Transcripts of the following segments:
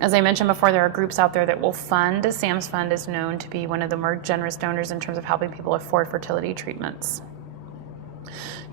As I mentioned before, there are groups out there that will fund. Sam's Fund is known to be one of the more generous donors in terms of helping people afford fertility treatments.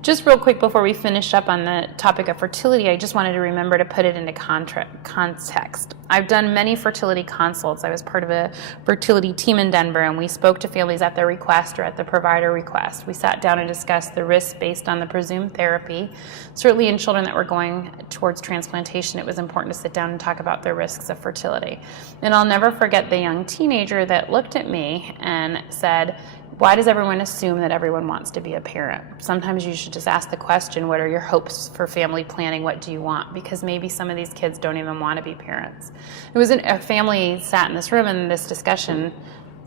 Just real quick before we finish up on the topic of fertility, I just wanted to remember to put it into context. I've done many fertility consults. I was part of a fertility team in Denver, and we spoke to families at their request or at the provider request. We sat down and discussed the risks based on the presumed therapy. Certainly in children that were going towards transplantation, it was important to sit down and talk about the risks of fertility. And I'll never forget the young teenager that looked at me and said, "Why does everyone assume that everyone wants to be a parent? Sometimes you should just ask the question, what are your hopes for family planning? What do you want? Because maybe some of these kids don't even want to be parents." It was a family sat in this room, and this discussion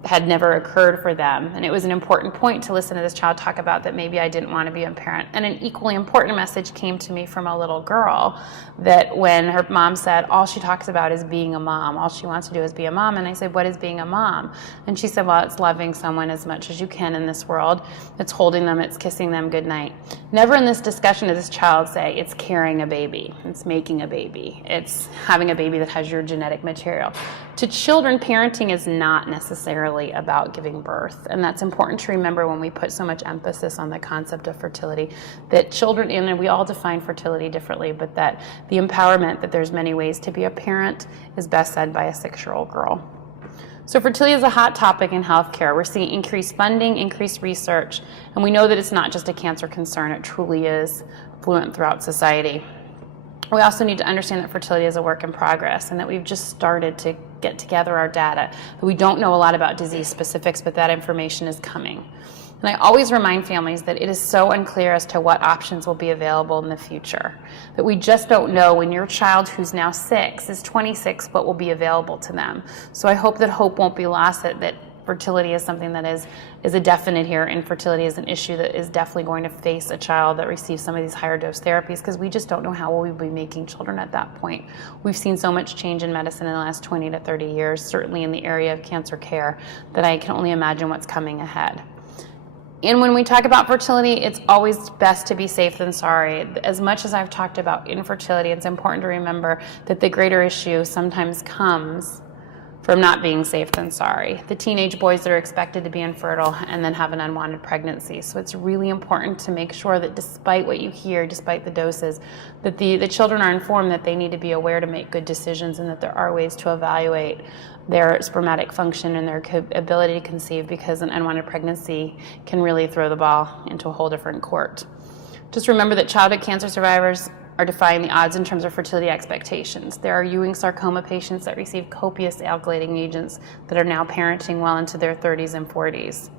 had never occurred for them. And it was an important point to listen to this child talk about that maybe I didn't want to be a parent. And an equally important message came to me from a little girl that when her mom said, all she talks about is being a mom. All she wants to do is be a mom. And I said, what is being a mom? And she said, well, it's loving someone as much as you can in this world. It's holding them, it's kissing them goodnight. Never in this discussion did this child say, it's carrying a baby, it's making a baby, it's having a baby that has your genetic material. To children, parenting is not necessarily about giving birth, and that's important to remember when we put so much emphasis on the concept of fertility, that children, and we all define fertility differently, but that the empowerment that there's many ways to be a parent is best said by a 6-year-old girl. So fertility is a hot topic in healthcare. We're seeing increased funding, increased research, and we know that it's not just a cancer concern, it truly is fluent throughout society. We also need to understand that fertility is a work in progress and that we've just started to get together our data. We don't know a lot about disease specifics, but that information is coming. And I always remind families that it is so unclear as to what options will be available in the future, that we just don't know when your child who's now 6 is 26 what will be available to them. So I hope that hope won't be lost, that fertility is something that is a definite here, and fertility is an issue that is definitely going to face a child that receives some of these higher dose therapies, because we just don't know how we'll be making children at that point. We've seen so much change in medicine in the last 20 to 30 years, certainly in the area of cancer care, that I can only imagine what's coming ahead. And when we talk about fertility, it's always best to be safe than sorry. As much as I've talked about infertility, it's important to remember that the greater issue sometimes comes from not being safe than sorry. The teenage boys that are expected to be infertile and then have an unwanted pregnancy. So it's really important to make sure that despite what you hear, despite the doses, that the children are informed that they need to be aware to make good decisions, and that there are ways to evaluate their spermatic function and their ability to conceive, because an unwanted pregnancy can really throw the ball into a whole different court. Just remember that childhood cancer survivors are defying the odds in terms of fertility expectations. There are Ewing sarcoma patients that receive copious alkylating agents that are now parenting well into their 30s and 40s.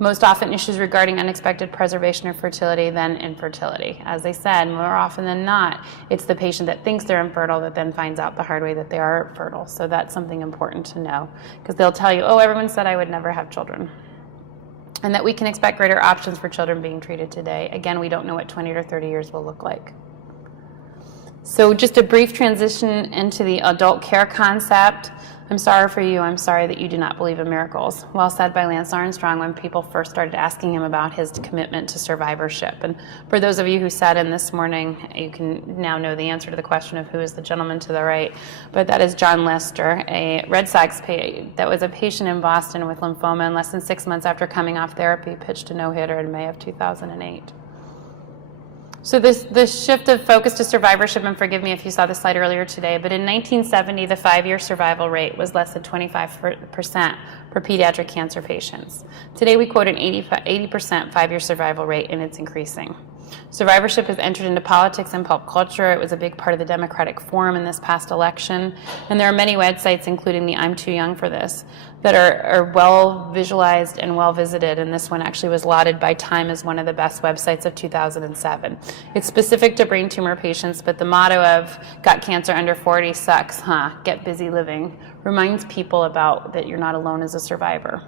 Most often issues regarding unexpected preservation of fertility than infertility. As I said, more often than not, it's the patient that thinks they're infertile that then finds out the hard way that they are fertile. So that's something important to know, because they'll tell you, oh, everyone said I would never have children. And that we can expect greater options for children being treated today. Again, we don't know what 20 or 30 years will look like. So just a brief transition into the adult care concept. I'm sorry for you. I'm sorry that you do not believe in miracles. Well said by Lance Armstrong when people first started asking him about his commitment to survivorship. And for those of you who sat in this morning, you can now know the answer to the question of who is the gentleman to the right. But that is John Lester, a Red Sox that was a patient in Boston with lymphoma, and less than 6 months after coming off therapy, pitched a no-hitter in May of 2008. So this shift of focus to survivorship, and forgive me if you saw this slide earlier today, but in 1970, the 5-year survival rate was less than 25% for pediatric cancer patients. Today, we quote an 80% 5-year survival rate, and it's increasing. Survivorship has entered into politics and pop culture. It was a big part of the Democratic Forum in this past election, and there are many websites, including the I'm Too Young for This, that are well visualized and well visited, and this one actually was lauded by Time as one of the best websites of 2007. It's specific to brain tumor patients, but the motto of "Got cancer under 40 sucks, huh? Get busy living" reminds people about that you're not alone as a survivor.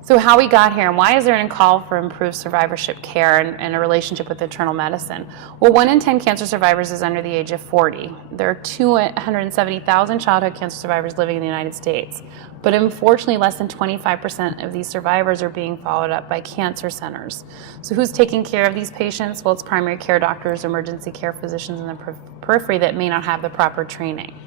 So how we got here, and why is there a call for improved survivorship care and a relationship with internal medicine? Well, 1 in 10 cancer survivors is under the age of 40. There are 270,000 childhood cancer survivors living in the United States. But unfortunately, less than 25% of these survivors are being followed up by cancer centers. So who's taking care of these patients? Well, it's primary care doctors, emergency care physicians in the periphery that may not have the proper training.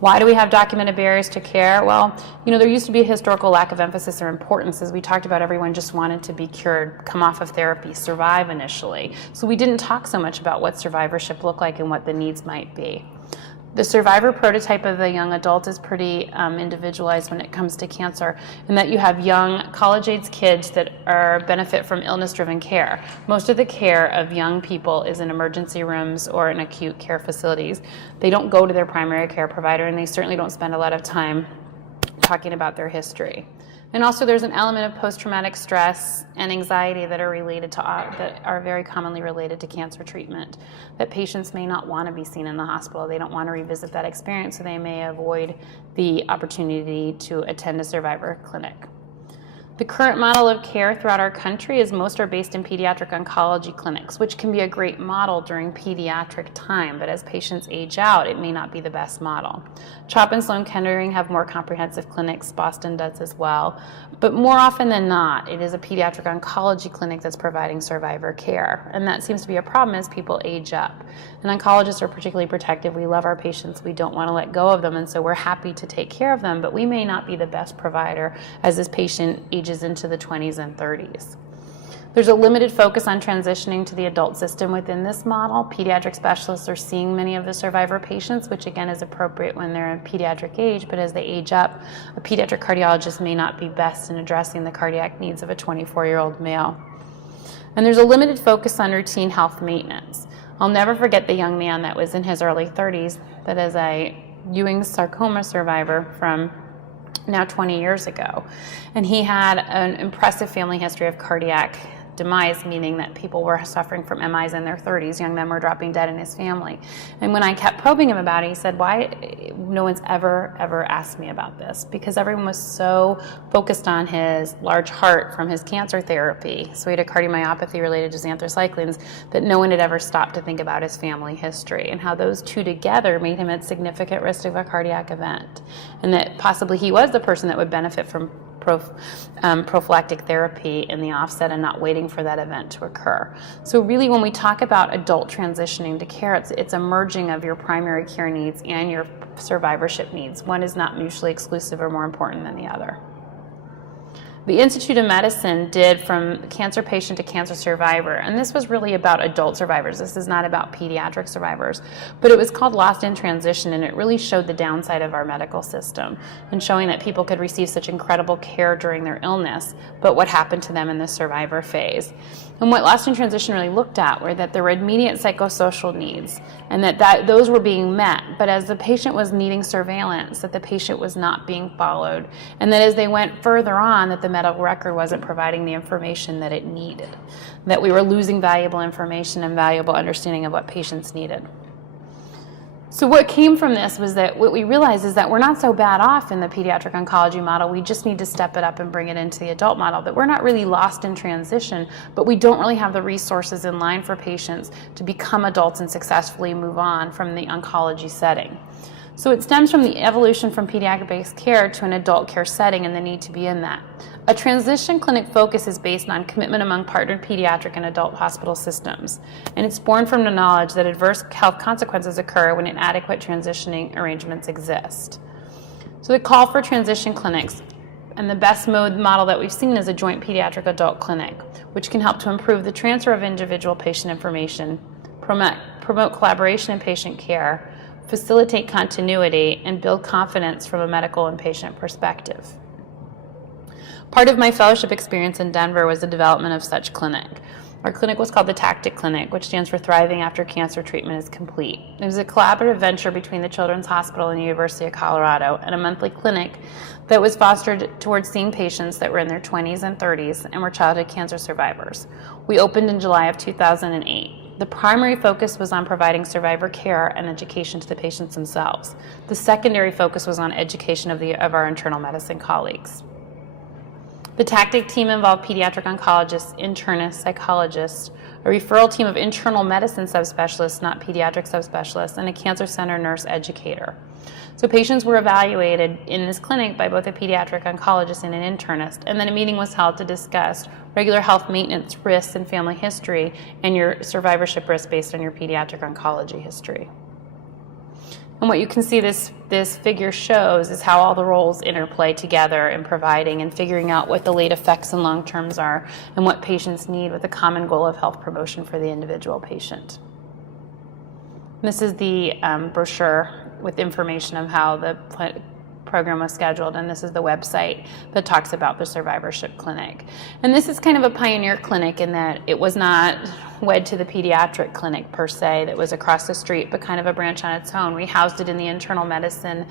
Why do we have documented barriers to care? Well, there used to be a historical lack of emphasis or importance. As we talked about, everyone just wanted to be cured, come off of therapy, survive initially. So we didn't talk so much about what survivorship looked like and what the needs might be. The survivor prototype of the young adult is pretty individualized when it comes to cancer, in that you have young college-age kids that benefit from illness-driven care. Most of the care of young people is in emergency rooms or in acute care facilities. They don't go to their primary care provider, and they certainly don't spend a lot of time talking about their history. And also there's an element of post-traumatic stress and anxiety that are very commonly related to cancer treatment, that patients may not want to be seen in the hospital. They don't want to revisit that experience, so they may avoid the opportunity to attend a survivor clinic. The current model of care throughout our country is most are based in pediatric oncology clinics, which can be a great model during pediatric time, but as patients age out, it may not be the best model. CHOP and Sloan Kettering have more comprehensive clinics. Boston does as well. But more often than not, it is a pediatric oncology clinic that's providing survivor care. And that seems to be a problem as people age up. And oncologists are particularly protective. We love our patients. We don't want to let go of them, and so we're happy to take care of them, but we may not be the best provider as this patient ages into the 20s and 30s. There's a limited focus on transitioning to the adult system within this model. Pediatric specialists are seeing many of the survivor patients, which again is appropriate when they're in pediatric age, but as they age up, a pediatric cardiologist may not be best in addressing the cardiac needs of a 24-year-old male. And there's a limited focus on routine health maintenance. I'll never forget the young man that was in his early 30s that is a Ewing sarcoma survivor from now 20 years ago. And he had an impressive family history of cardiac demise, meaning that people were suffering from MIs in their 30s. Young men were dropping dead in his family. And when I kept probing him about it, he said, why no one's ever asked me about this? Because everyone was so focused on his large heart from his cancer therapy. So he had a cardiomyopathy related to anthracyclines, that no one had ever stopped to think about his family history and how those two together made him at significant risk of a cardiac event. And that possibly he was the person that would benefit from prophylactic therapy in the offset and not waiting for that event to occur. So really when we talk about adult transitioning to care, it's a merging of your primary care needs and your survivorship needs. One is not mutually exclusive or more important than the other. The Institute of Medicine did From Cancer Patient to Cancer Survivor, and this was really about adult survivors. This is not about pediatric survivors, but it was called Lost in Transition, and it really showed the downside of our medical system and showing that people could receive such incredible care during their illness, but what happened to them in the survivor phase. And what Lost in Transition really looked at were that there were immediate psychosocial needs, and that those were being met, but as the patient was needing surveillance, that the patient was not being followed, and that as they went further on, that the medical record wasn't providing the information that it needed, that we were losing valuable information and valuable understanding of what patients needed. So what came from this was that what we realized is that we're not so bad off in the pediatric oncology model. We just need to step it up and bring it into the adult model, that we're not really lost in transition, but we don't really have the resources in line for patients to become adults and successfully move on from the oncology setting. So it stems from the evolution from pediatric-based care to an adult care setting and the need to be in that. A transition clinic focus is based on commitment among partnered pediatric and adult hospital systems, and it's born from the knowledge that adverse health consequences occur when inadequate transitioning arrangements exist. So the call for transition clinics, and the best model that we've seen is a joint pediatric adult clinic, which can help to improve the transfer of individual patient information, promote collaboration in patient care, facilitate continuity, and build confidence from a medical and patient perspective. Part of my fellowship experience in Denver was the development of such clinic. Our clinic was called the Tactic Clinic, which stands for Thriving After Cancer Treatment is Complete. It was a collaborative venture between the Children's Hospital and the University of Colorado, and a monthly clinic that was fostered towards seeing patients that were in their 20s and 30s and were childhood cancer survivors. We opened in July of 2008. The primary focus was on providing survivor care and education to the patients themselves. The secondary focus was on education of our internal medicine colleagues. The Tactic team involved pediatric oncologists, internists, psychologists, a referral team of internal medicine subspecialists, not pediatric subspecialists, and a cancer center nurse educator. So patients were evaluated in this clinic by both a pediatric oncologist and an internist, and then a meeting was held to discuss regular health maintenance risks and family history and your survivorship risk based on your pediatric oncology history. And what you can see, this this figure shows is how all the roles interplay together in providing and figuring out what the late effects and long terms are and what patients need with the common goal of health promotion for the individual patient. This is the brochure with information of how the program was scheduled, and this is the website that talks about the Survivorship Clinic. And this is kind of a pioneer clinic in that it was not wed to the pediatric clinic per se that was across the street, but kind of a branch on its own. We housed it in the internal medicine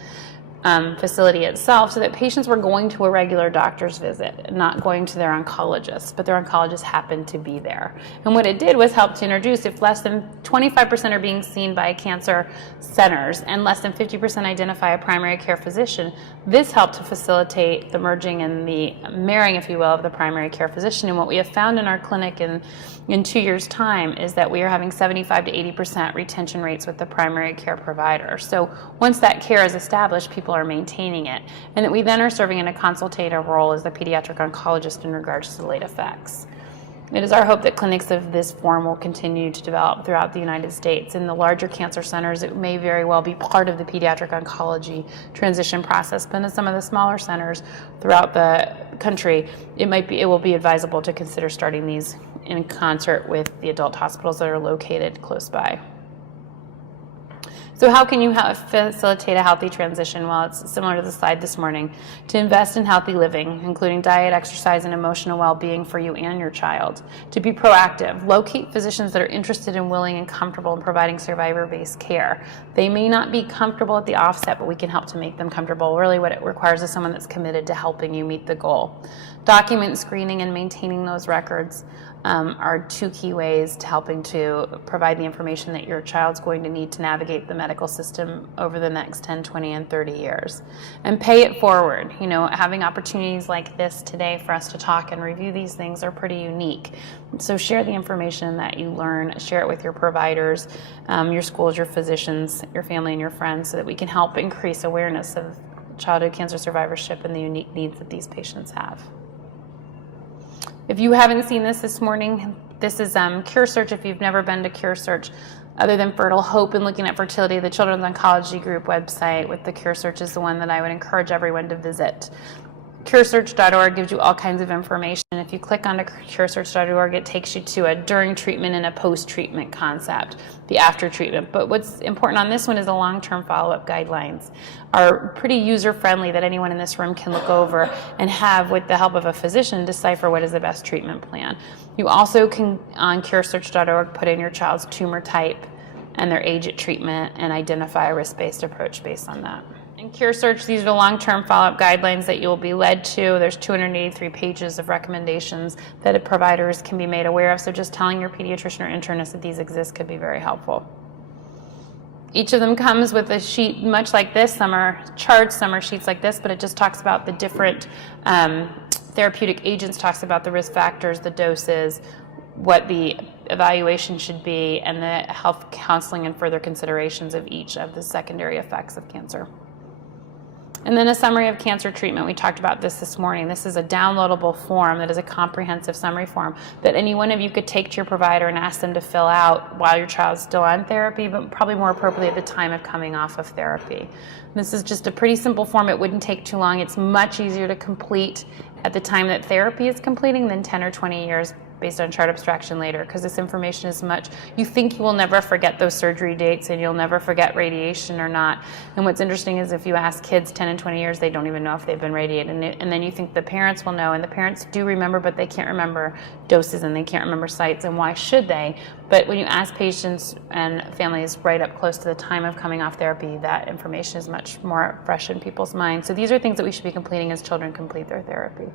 facility itself so that patients were going to a regular doctor's visit, not going to their oncologist, but their oncologist happened to be there. And what it did was help to introduce, if less than 25% are being seen by cancer centers and less than 50% identify a primary care physician, this helped to facilitate the merging and the marrying, if you will, of the primary care physician. And what we have found in our clinic in 2 years' time is that we are having 75 to 80% retention rates with the primary care provider. So once that care is established, people are maintaining it, and that we then are serving in a consultative role as the pediatric oncologist in regards to the late effects. It is our hope that clinics of this form will continue to develop throughout the United States. In the larger cancer centers, it may very well be part of the pediatric oncology transition process, but in some of the smaller centers throughout the country, it will be advisable to consider starting these in concert with the adult hospitals that are located close by. So how can you facilitate a healthy transition? Well, it's similar to the slide this morning. To invest in healthy living, including diet, exercise, and emotional well-being for you and your child. To be proactive, locate physicians that are interested and willing and comfortable in providing survivor-based care. They may not be comfortable at the offset, but we can help to make them comfortable. Really what it requires is someone that's committed to helping you meet the goal. Document screening and maintaining those records are two key ways to helping to provide the information that your child's going to need to navigate the medical system over the next 10, 20, and 30 years. And pay it forward. You know, having opportunities like this today for us to talk and review these things are pretty unique. So share the information that you learn, share it with your providers, your schools, your physicians, your family, and your friends so that we can help increase awareness of childhood cancer survivorship and the unique needs that these patients have. If you haven't seen this morning, this is Cure Search. If you've never been to Cure Search, other than Fertile Hope and looking at fertility, the Children's Oncology Group website with the Cure Search is the one that I would encourage everyone to visit. CureSearch.org gives you all kinds of information. If you click onto CureSearch.org, it takes you to a during treatment and a post-treatment concept, the after treatment. But what's important on this one is the long-term follow-up guidelines are pretty user-friendly that anyone in this room can look over and have, with the help of a physician, decipher what is the best treatment plan. You also can, on CureSearch.org, put in your child's tumor type and their age at treatment and identify a risk-based approach based on that. In Cure Search, these are the long-term follow-up guidelines that you'll be led to. There's 283 pages of recommendations that providers can be made aware of, so just telling your pediatrician or internist that these exist could be very helpful. Each of them comes with a sheet much like this. Some are charts, some are sheets like this, but it just talks about the different therapeutic agents, talks about the risk factors, the doses, what the evaluation should be, and the health counseling and further considerations of each of the secondary effects of cancer. And then a summary of cancer treatment. We talked about this morning. This is a downloadable form that is a comprehensive summary form that any one of you could take to your provider and ask them to fill out while your child's still on therapy, but probably more appropriately at the time of coming off of therapy. This is just a pretty simple form. It wouldn't take too long. It's much easier to complete at the time that therapy is completing than 10 or 20 years based on chart abstraction later, because this information is much, you think you will never forget those surgery dates and you'll never forget radiation or not. And what's interesting is if you ask kids 10 and 20 years, they don't even know if they've been radiated. And then you think the parents will know, and the parents do remember, but they can't remember doses and they can't remember sites, and why should they? But when you ask patients and families right up close to the time of coming off therapy, that information is much more fresh in people's minds. So these are things that we should be completing as children complete their therapy.